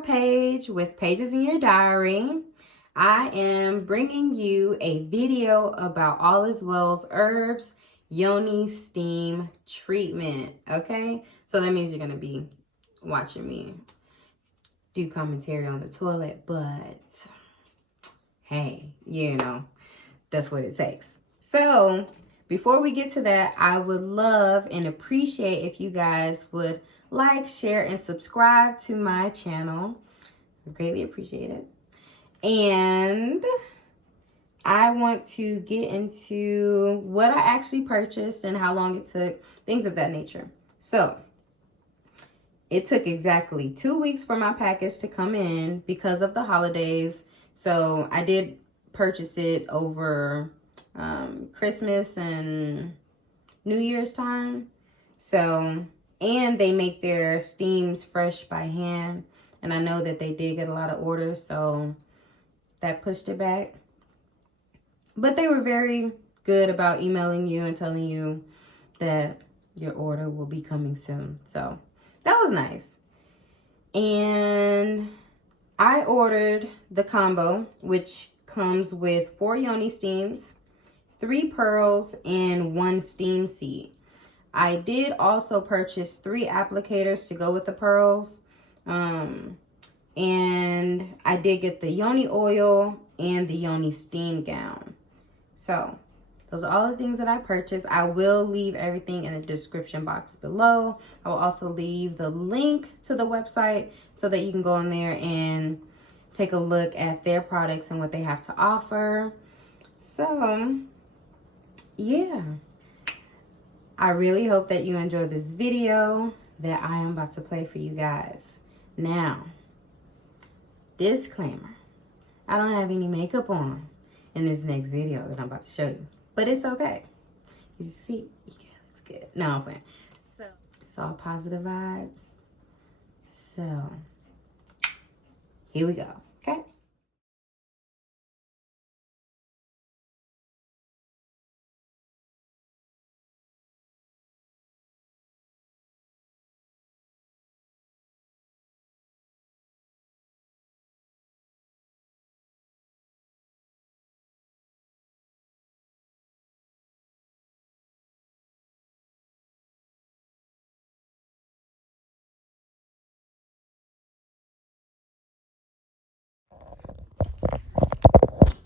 girl Paige with Pages in Your Diary. I am bringing you a video about AllIsWellHerbs Yoni steam treatment. Okay, so that means you're gonna be watching me do commentary on the toilet, but hey, you know, that's what it takes. So before we get to that, I would love and appreciate if you guys would like, share, and subscribe to my channel. I greatly appreciate it. And I want to get into what I actually purchased and how long it took, things of that nature. So it took exactly 2 weeks for my package to come in because of the holidays. So I did purchase it over Christmas and New Year's time. So, and they make their steams fresh by hand. And I know that they did get a lot of orders, so that pushed it back. But they were very good about emailing you and telling you that your order will be coming soon. So that was nice. And I ordered the combo, which comes with 4 Yoni steams, 3 pearls, and 1 steam seed. I did also purchase 3 applicators to go with the pearls. And I did get the Yoni Oil and the Yoni steam gown. So those are all the things that I purchased. I will leave everything in the description box below. I will also leave the link to the website so that you can go in there and take a look at their products and what they have to offer. So yeah, I really hope that you enjoy this video that I am about to play for you guys. Now, disclaimer, I don't have any makeup on in this next video that I'm about to show you, but it's okay. You see, yeah, it looks good. No, I'm playing. So it's all positive vibes. So here we go, okay?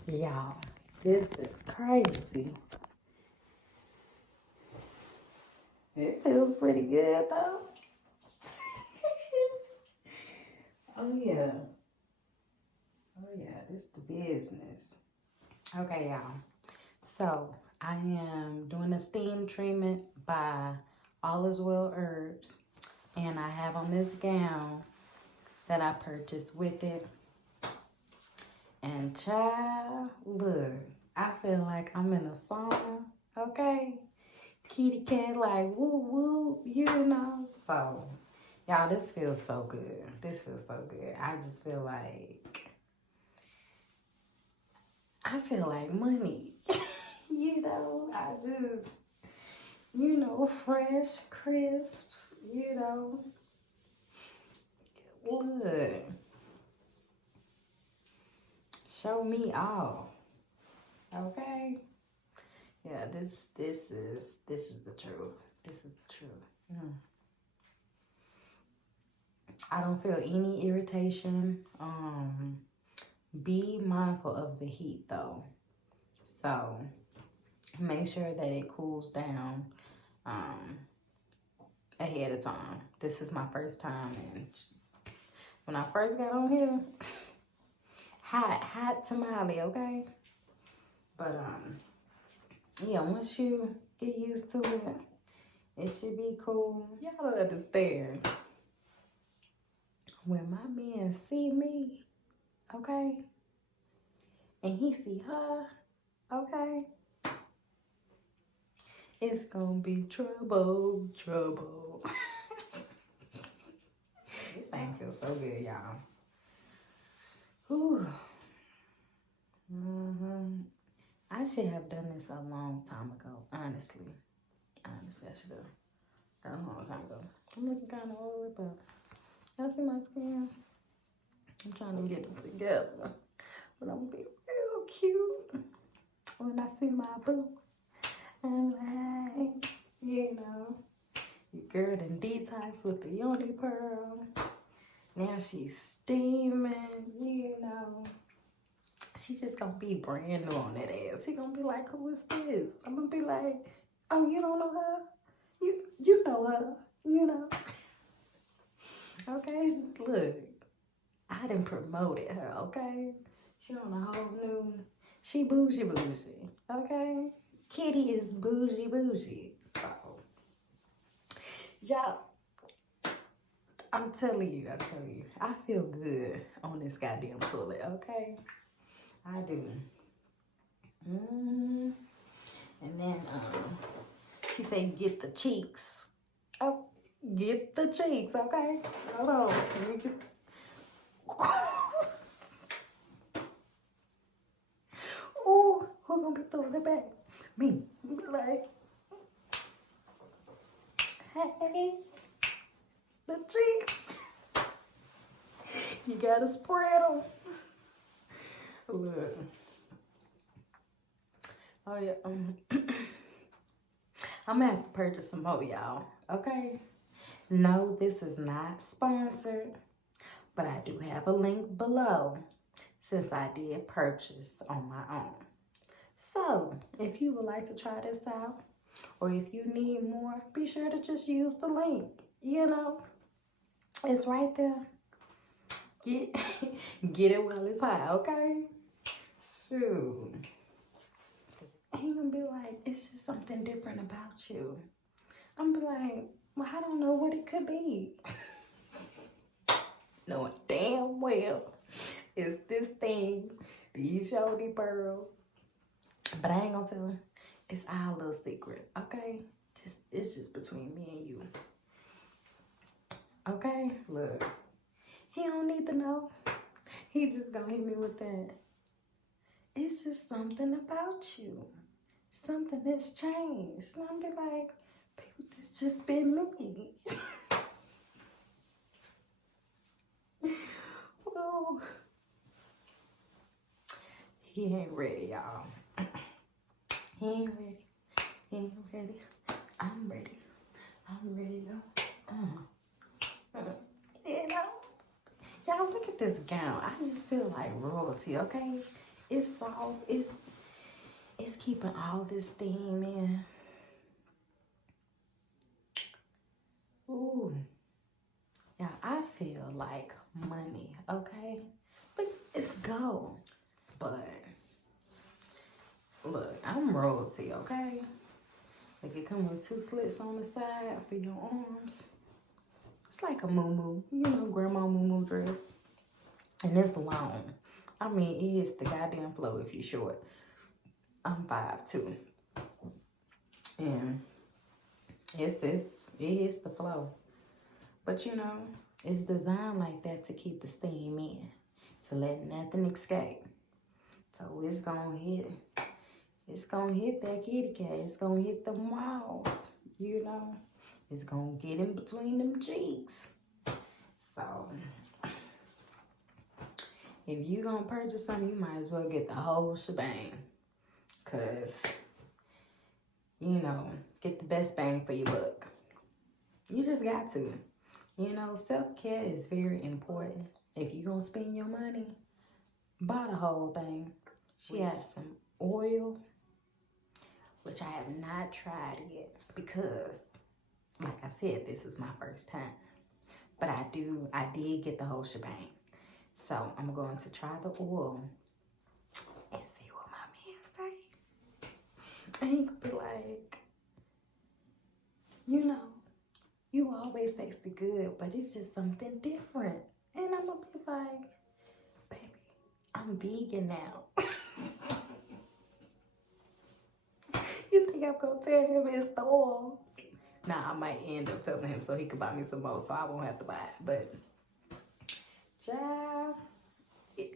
Y'all, this is crazy. It feels pretty good though. Oh yeah. Oh yeah, this is the business. Okay, y'all. So I am doing a steam treatment by AllIsWellHerbs. And I have on this gown that I purchased with it. And child, look, I feel like I'm in a sauna, okay? Kitty cat like woo woo, you know. So y'all, this feels so good. This feels so good. I just feel like money. You know, I just, you know, fresh, crisp, you know. Look. Show me all. Okay? Yeah, this is the truth. This is the truth. I don't feel any irritation. Be mindful of the heat though. So make sure that it cools down ahead of time. This is my first time, and when I first got on here, hot tamale, okay? But yeah, once you get used to it, it should be cool. Y'all don't understand. When my man see me, okay, and he see her, okay, it's gonna be trouble, trouble. This thing feels so good, y'all. Whew. I should have done this a long time ago, honestly. Honestly, I should have done it a long time ago. I'm looking kind of old, but y'all see my skin? I'm trying to get it together. But I'm gonna be real cute when I see my boo. I'm like, you know, your girl done detox with the Yoni Pearl. Now she's steaming, you know. She just gonna be brand new on that ass. He gonna be like, who is this? I'm gonna be like, oh, you don't know her? You know her, you know. Okay, look, I done promoted her, okay? She on a whole new, she bougie, okay? Kitty is bougie. So, y'all, I'm telling you, I feel good on this goddamn toilet, okay? I do. And then, she said, get the cheeks. Oh, get the cheeks, okay? Hold on. Let me get... Oh, who's gonna be throwing it back? Me. Be like, hey, the cheeks. You gotta spread them. Look. Oh yeah. I'm gonna have to purchase some more, y'all. Okay. No, this is not sponsored, but I do have a link below since I did purchase on my own. So if you would like to try this out, or if you need more, be sure to just use the link. You know, it's right there. Get it while it's hot, okay? Shoot. He gonna be like, it's just something different about you. I'm be like, well, I don't know what it could be. Knowing damn well it's this thing, these Yoni pearls. But I ain't gonna tell him. It's our little secret, okay? It's just between me and you. Okay? Look. He don't need to know. He just gonna hit me with that. It's just something about you. Something that's changed. And I'm be like, people, this just been me. Well, he ain't ready, y'all. He ain't ready. He ain't ready. I'm ready. I'm ready to. You know? Y'all, look at this gown. I just feel like royalty, okay? It's soft. It's keeping all this steam in. Ooh. Yeah, I feel like money, okay? But it's gold. But look, I'm royalty, okay? Like it come with 2 slits on the side for your arms. It's like a muumuu, you know, grandma muumuu dress. And it's long. I mean, it hits the goddamn floor if you're short. I'm 5'2". And it hits the floor. But you know, it's designed like that to keep the steam in, to let nothing escape. So it's gonna hit that kitty cat. It's gonna hit the walls, you know. It's gonna get in between them cheeks. So if you gonna purchase something, you might as well get the whole shebang. Cause, you know, get the best bang for your buck. You just got to. You know, self-care is very important. If you're gonna spend your money, buy the whole thing. She has some oil, which I have not tried yet because, like I said, this is my first time. But I did get the whole shebang. So I'm going to try the oil and see what my man say. I ain't gonna be like, you know, you always taste the good, but it's just something different. And I'm gonna be like, baby, I'm vegan now. You think I'm gonna tell him it's the oil? Nah, I might end up telling him so he could buy me some more, so I won't have to buy it. But, child,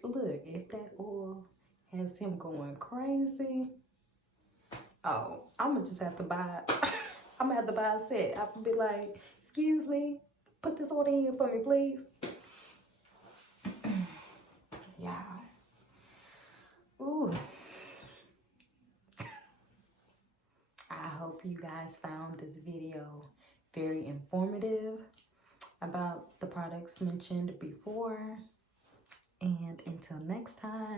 look, if that oil has him going crazy, oh, I'm gonna just have to buy it. I'm gonna have to buy a set. I'm gonna be like, excuse me, put this order in for me, please. Yeah. Ooh. I hope you guys found this video very informative about the products mentioned before. And until next time.